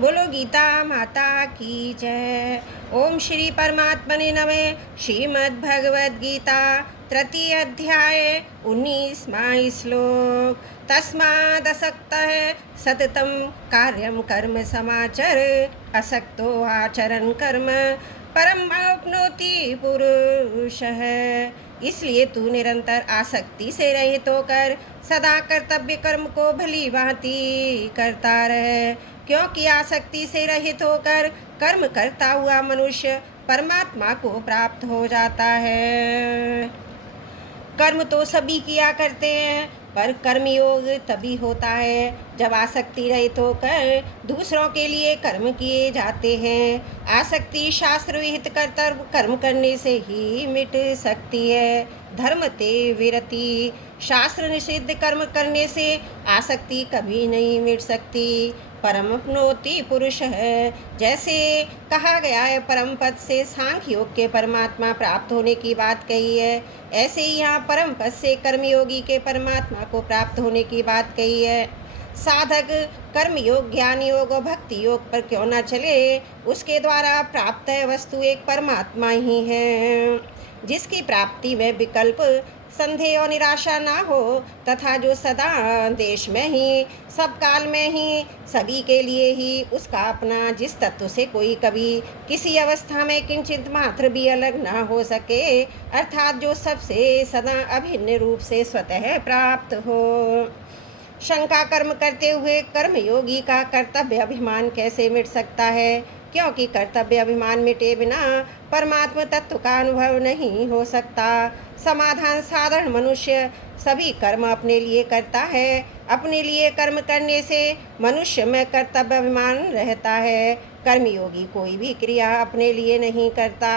बोलो गीता माता की जय। ओम श्री परमात्मने नमः। श्रीमद् भगवद गीता तृतीय अध्याय 19वां श्लोक। तस्मादसक्तः सततं कार्यं कर्म समाचर असक्तो आचरण कर्म परम आपनोति पुरुषः। इसलिए तू निरंतर आसक्ति से रहित होकर सदा कर्तव्य कर्म को भली भांति करता रहे, क्योंकि आसक्ति से रहित होकर कर्म करता हुआ मनुष्य परमात्मा को प्राप्त हो जाता है। कर्म तो सभी किया करते हैं, पर कर्मयोग तभी होता है जब आसक्ति रहित होकर दूसरों के लिए कर्म किए जाते हैं। आसक्ति शास्त्र विहित कर्म करने से ही मिट सकती है। धर्म ते विरति, शास्त्र निषिद्ध कर्म करने से आसक्ति कभी नहीं मिट सकती। परम अपनोति पुरुष है, जैसे कहा गया है परम पद से सांख्य योग के परमात्मा प्राप्त होने की बात कही है, ऐसे ही यहाँ परम पद से कर्मयोगी के परमात्मा को प्राप्त होने की बात कही है। साधक कर्म योग, ज्ञान योग और भक्ति योग पर क्यों न चले, उसके द्वारा प्राप्त है वस्तु एक परमात्मा ही है, जिसकी प्राप्ति में विकल्प, संदेह और निराशा ना हो, तथा जो सदा देश में ही, सब काल में ही, सभी के लिए ही उसका अपना, जिस तत्व से कोई कभी किसी अवस्था में किंचित मात्र भी अलग ना हो सके, अर्थात जो सबसे सदा अभिन्न रूप से स्वतः प्राप्त हो। शंका कर्म करते हुए कर्मयोगी का कर्तव्य अभिमान कैसे मिट सकता है, क्योंकि कर्तव्य अभिमान मिटे बिना परमात्म तत्व का अनुभव नहीं हो सकता। समाधान, साधारण मनुष्य सभी कर्म अपने लिए करता है। अपने लिए कर्म करने से मनुष्य में कर्तव्य अभिमान रहता है। कर्मयोगी कोई भी क्रिया अपने लिए नहीं करता।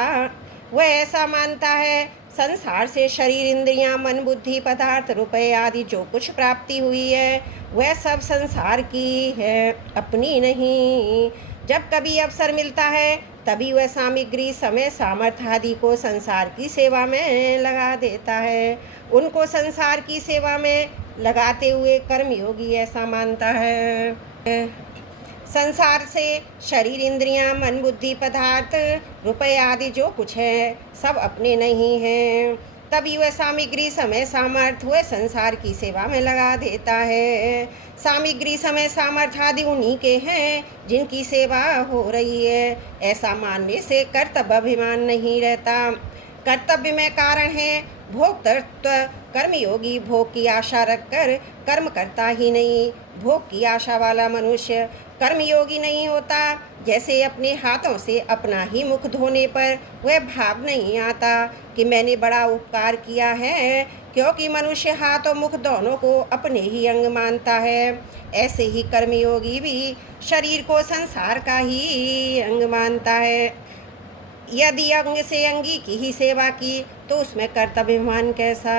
वह ऐसा मानता है संसार से शरीर, इंद्रियां, मन, बुद्धि, पदार्थ, रुपए आदि जो कुछ प्राप्ति हुई है वह सब संसार की है, अपनी नहीं। जब कभी अवसर मिलता है तभी वह सामग्री, समय, सामर्थ्य आदि को संसार की सेवा में लगा देता है। उनको संसार की सेवा में लगाते हुए कर्मयोगी ऐसा मानता है संसार से शरीर, इंद्रियां, मन, बुद्धि, पदार्थ, रुपए आदि जो कुछ है सब अपने नहीं हैं। तभी वह सामग्री, समय, सामर्थ्य वह संसार की सेवा में लगा देता है। सामग्री, समय, सामर्थ्य आदि उन्हीं के हैं जिनकी सेवा हो रही है। ऐसा मानने से कर्तव्य अभिमान नहीं रहता। कर्तव्य में कारण है भोक्तृत्व। कर्मयोगी भोग की आशा रखकर कर्म करता ही नहीं। भोग की आशा वाला मनुष्य कर्मयोगी नहीं होता। जैसे अपने हाथों से अपना ही मुख धोने पर वह भाव नहीं आता कि मैंने बड़ा उपकार किया है, क्योंकि मनुष्य हाथ और मुख दोनों को अपने ही अंग मानता है। ऐसे ही कर्मयोगी भी शरीर को संसार का ही अंग मानता है। यदि अंग से अंगी की ही सेवा की तो उसमें कर्तव्यमान कैसा।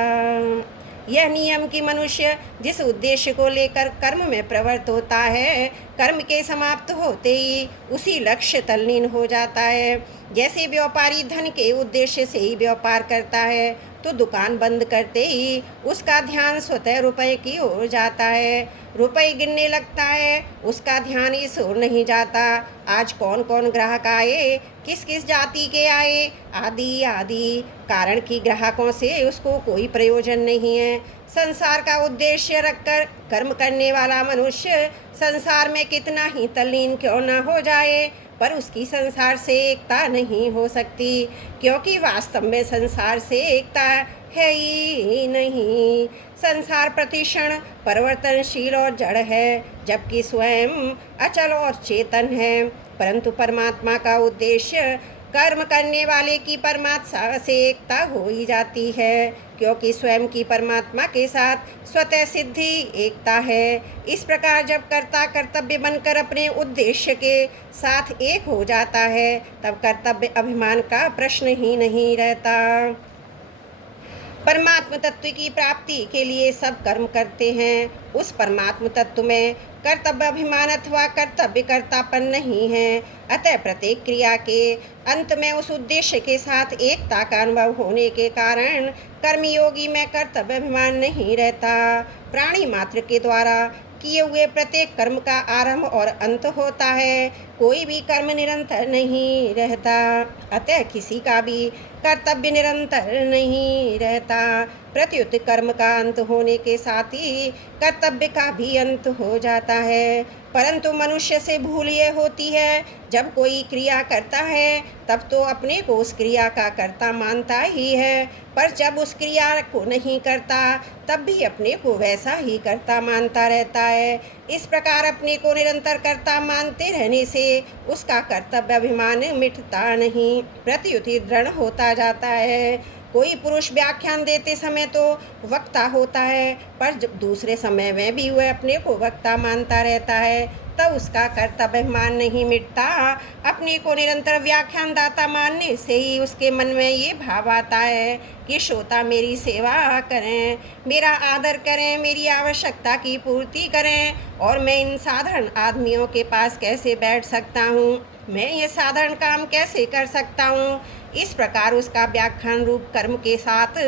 यह नियम कि मनुष्य जिस उद्देश्य को लेकर कर्म में प्रवृत्त होता है, कर्म के समाप्त होते ही उसी लक्ष्य तल्लीन हो जाता है। जैसे व्यापारी धन के उद्देश्य से ही व्यापार करता है तो दुकान बंद करते ही उसका ध्यान स्वतः रुपए की ओर जाता है। रुपए गिनने लगता है, उसका ध्यान इस ओर नहीं जाता आज कौन कौन ग्राहक आए, किस किस जाति के आए, आदि आदि कारण की ग्राहकों से उसको कोई प्रयोजन नहीं है। संसार का उद्देश्य रखकर कर्म करने वाला मनुष्य संसार में कितना ही तल्लीन क्यों न हो जाए, पर उसकी संसार से एकता नहीं हो सकती, क्योंकि वास्तव में संसार से एकता है ही नहीं। संसार प्रतिक्षण परिवर्तनशील और जड़ है, जबकि स्वयं अचल और चेतन है। परंतु परमात्मा का उद्देश्य कर्म करने वाले की परमात्मा से एकता हो ही जाती है, क्योंकि स्वयं की परमात्मा के साथ स्वतः सिद्धि एकता है। इस प्रकार जब कर्ता कर्तव्य बनकर अपने उद्देश्य के साथ एक हो जाता है, तब कर्तव्य अभिमान का प्रश्न ही नहीं रहता। परमात्म तत्व की प्राप्ति के लिए सब कर्म करते हैं। उस परमात्म तत्व में कर्तव्य अभिमान अथवा कर्तव्य कर्तापन नहीं है। अतः प्रत्येक क्रिया के अंत में उस उद्देश्य के साथ एकता का अनुभव होने के कारण कर्मयोगी में कर्तव्य अभिमान नहीं रहता। प्राणी मात्र के द्वारा किए हुए प्रत्येक कर्म का आरंभ और अंत होता है। कोई भी कर्म निरंतर नहीं रहता, अतः किसी का भी कर्तव्य निरंतर नहीं रहता। प्रत्युत कर्म का अंत होने के साथ ही कर्तव्य का भी अंत हो जाता है। परंतु मनुष्य से भूल ये होती है, जब कोई क्रिया करता है तब तो अपने को उस क्रिया का कर्ता मानता ही है, पर जब उस क्रिया को नहीं करता तब भी अपने को वैसा ही कर्ता मानता रहता है। इस प्रकार अपने को निरंतर कर्ता मानते रहने से उसका कर्तव्य अभिमान मिटता नहीं, प्रत्युत दृढ़ होता जाता है। कोई पुरुष व्याख्यान देते समय तो वक्ता होता है, पर जब दूसरे समय में भी वह अपने को वक्ता मानता रहता है, तब उसका कर्तव्य अभिमान नहीं मिटता। अपने को निरंतर व्याख्यान दाता मानने से ही उसके मन में ये भाव आता है कि श्रोता मेरी सेवा करें, मेरा आदर करें, मेरी आवश्यकता की पूर्ति करें, और मैं इन साधारण आदमियों के पास कैसे बैठ सकता हूँ, मैं ये साधारण काम कैसे कर सकता हूँ। इस प्रकार उसका व्याख्यान रूप कर्म के साथ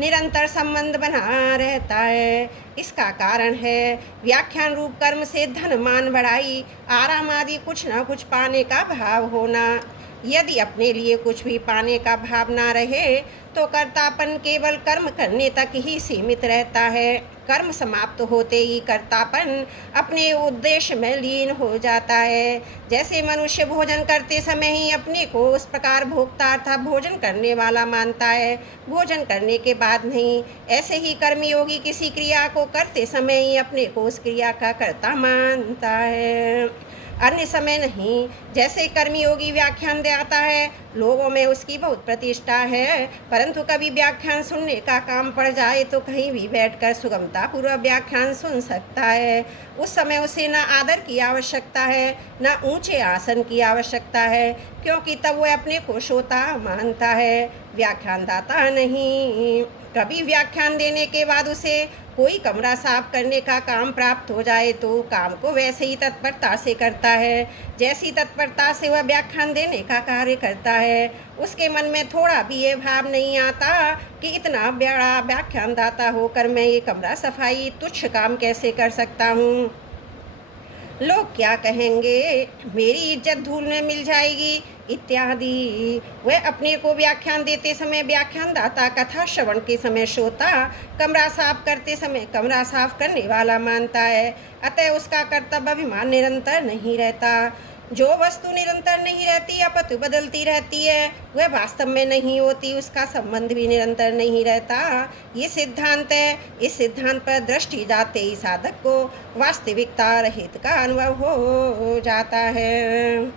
निरंतर संबंध बना रहता है। इसका कारण है व्याख्यान रूप कर्म से धन मान बढ़ाई आराम आदि कुछ न कुछ पाने का भाव होना। यदि अपने लिए कुछ भी पाने का भाव ना रहे तो कर्तापन केवल कर्म करने तक ही सीमित रहता है। कर्म समाप्त होते ही कर्तापन अपने उद्देश्य में लीन हो जाता है। जैसे मनुष्य भोजन करते समय ही अपने को उस प्रकार भोक्ता अर्थात भोजन करने वाला मानता है, भोजन करने के बाद नहीं, ऐसे ही कर्मयोगी किसी क्रिया को करते समय ही अपने को उस क्रिया का कर्ता मानता है, अन्य समय नहीं। जैसे कर्मयोगी व्याख्यान देता है, लोगों में उसकी बहुत प्रतिष्ठा है, परंतु कभी व्याख्यान सुनने का काम पड़ जाए तो कहीं भी बैठकर सुगमता पूर्वक व्याख्यान सुन सकता है। उस समय उसे न आदर की आवश्यकता है, न ऊंचे आसन की आवश्यकता है, क्योंकि तब वह अपने को श्रोता मानता है, व्याख्यान दाता नहीं। कभी व्याख्यान देने के बाद उसे कोई कमरा साफ करने का काम प्राप्त हो जाए तो काम को वैसे ही तत्परता से करता है जैसी तत्परता से वह व्याख्यान देने का कार्य करता है। उसके मन में थोड़ा भी ये भाव नहीं आता कि इतना बड़ा व्याख्यान दाता होकर मैं ये कमरा सफाई तुच्छ काम कैसे कर सकता हूँ, लोग क्या कहेंगे, मेरी इज्जत धूल में मिल जाएगी इत्यादि। वह अपने को व्याख्यान देते समय व्याख्यान दाता, कथा श्रवण के समय श्रोता, कमरा साफ करते समय कमरा साफ करने वाला मानता है, अतः उसका कर्तव्य अभिमान निरंतर नहीं रहता। जो वस्तु निरंतर नहीं रहती अपतु बदलती रहती है, वह वास्तव में नहीं होती, उसका संबंध भी निरंतर नहीं रहता। ये सिद्धांत है। इस सिद्धांत पर दृष्टि जाते ही साधक को वास्तविकता रहित का अनुभव हो जाता है।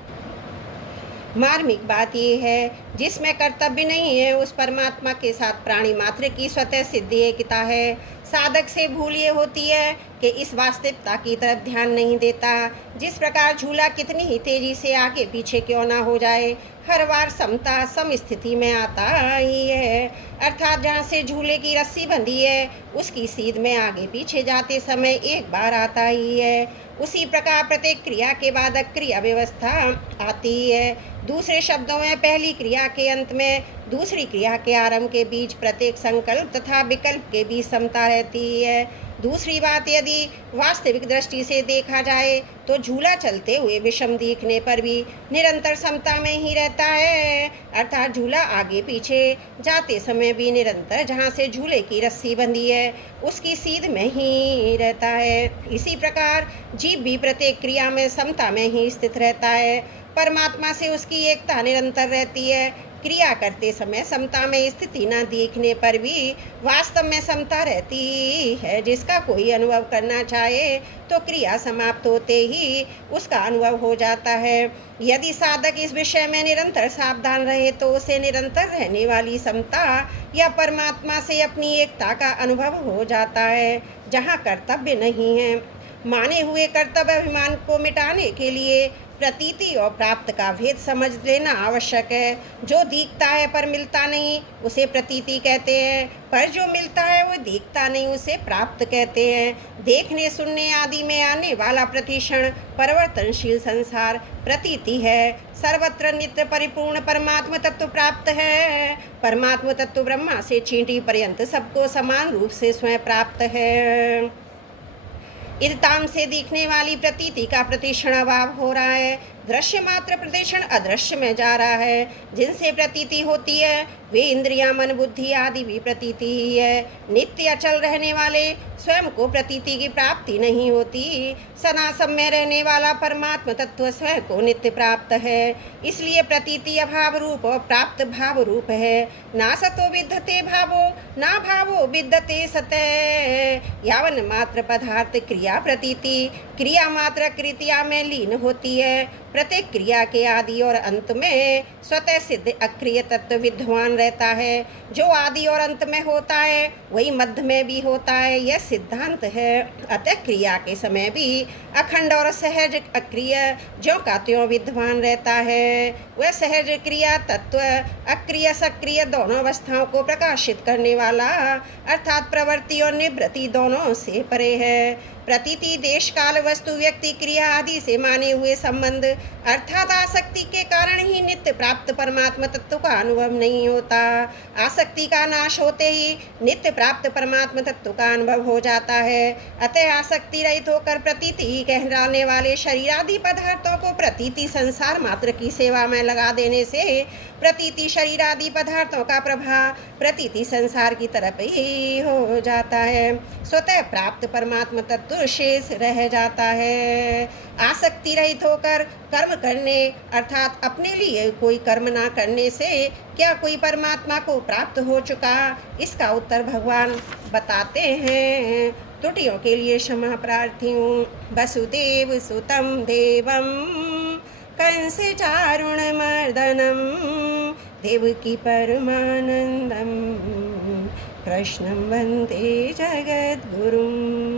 मार्मिक बात यह है, जिसमें कर्तव्य नहीं है उस परमात्मा के साथ प्राणी मात्र की स्वतः सिद्धि एकता है। साधक से भूल ये होती है कि इस वास्तविकता की तरफ ध्यान नहीं देता। जिस प्रकार झूला कितनी ही तेजी से आगे पीछे क्यों ना हो जाए, हर बार समता सम स्थिति में आता ही है, अर्थात जहाँ से झूले की रस्सी बंधी है उसकी सीध में आगे पीछे जाते समय एक बार आता ही है। उसी प्रकार प्रत्येक क्रिया के बाद क्रिया व्यवस्था आती है। दूसरे शब्दों में पहली क्रिया के अंत में दूसरी क्रिया के आरंभ के बीच प्रत्येक संकल्प तथा विकल्प के बीच समता रहती है। दूसरी बात, यदि वास्तविक दृष्टि से देखा जाए तो झूला चलते हुए विषम दिखने पर भी निरंतर समता में ही रहता है, अर्थात झूला आगे पीछे जाते समय भी निरंतर जहाँ से झूले की रस्सी बंधी है उसकी सीध में ही रहता है। इसी प्रकार जीव भी प्रत्येक क्रिया में समता में ही स्थित रहता है। परमात्मा से उसकी एकता निरंतर रहती है। क्रिया करते समय समता में स्थिति न दिखने पर भी वास्तव में समता रहती है। जिसका कोई अनुभव करना चाहे तो क्रिया समाप्त होते ही उसका अनुभव हो जाता है। यदि साधक इस विषय में निरंतर सावधान रहे तो उसे निरंतर रहने वाली समता या परमात्मा से अपनी एकता का अनुभव हो जाता है, जहाँ कर्तव्य नहीं है। माने हुए कर्तव्य अभिमान को मिटाने के लिए प्रतीति और प्राप्त का भेद समझ लेना आवश्यक है। जो दिखता है पर मिलता नहीं उसे प्रतीति कहते हैं, पर जो मिलता है वो दिखता नहीं उसे प्राप्त कहते हैं। देखने सुनने आदि में आने वाला प्रतिक्षण परिवर्तनशील संसार प्रतीति है। सर्वत्र नित्य परिपूर्ण परमात्म तत्व प्राप्त है। परमात्म तत्व ब्रह्मा से चींटी पर्यंत सबको समान रूप से स्वयं प्राप्त है। इदताम से दिखने वाली प्रतीति का प्रतिक्षण अभाव हो रहा है। दृश्य मात्र प्रतिक्षण अदृश्य में जा रहा है। जिनसे प्रतीति होती है वे इंद्रिया, मन, बुद्धि आदि भी प्रतीति ही है। नित्य अचल रहने वाले स्वयं को प्रतीति की प्राप्ति नहीं होती। सनासम में रहने वाला परमात्म तत्व स्वयं को नित्य प्राप्त है। इसलिए प्रतीति अभाव रूप और प्राप्त भाव रूप है। ना सतो विद्यते भावो ना भावो विद्यते सते। यावन मात्र पदार्थ क्रिया प्रतीति क्रिया मात्र कृतिया में लीन होती है। प्रत्येक क्रिया के आदि और अंत में स्वतः सिद्ध अक्रिय तत्व विद्यमान रहता है। जो आदि और अंत में होता है वही मध्य में भी होता है, यह सिद्धांत है। अतः क्रिया के समय भी अखंड और सहज अक्रिय ज्यों का त्यों विद्यमान रहता है। वह सहज क्रिया तत्व अक्रिय सक्रिय दोनों अवस्थाओं को प्रकाशित करने वाला अर्थात प्रवृत्ति और निवृत्ति दोनों से परे है। प्रतीति देश काल वस्तु व्यक्ति क्रिया आदि से माने हुए संबंध अर्थात आसक्ति के कारण ही नित्य प्राप्त परमात्मा तत्व का अनुभव नहीं होता। आसक्ति का नाश होते ही नित्य प्राप्त परमात्मा तत्व का अनुभव हो जाता है। अतः आसक्ति रहित होकर प्रतीति कहलाने वाले शरीर आदि पदार्थों को प्रतीति संसार मात्र की सेवा में लगा देने से प्रतीति शरीर आदि पदार्थों का प्रभाव प्रतीति संसार की तरफ ही हो जाता है। स्वतः प्राप्त परमात्मा तत्व शेष रह जाता है। आसक्ति रहित होकर कर्म करने अर्थात अपने लिए कोई कर्म ना करने से क्या कोई परमात्मा को प्राप्त हो चुका? इसका उत्तर भगवान बताते हैं। त्रुटियों के लिए क्षमा प्रार्थी हूँ। वसुदेव सुतम देवम कंस चारुण मर्दनम देवकी परमानंदम कृष्णं वंदे जगद्गुरुम्।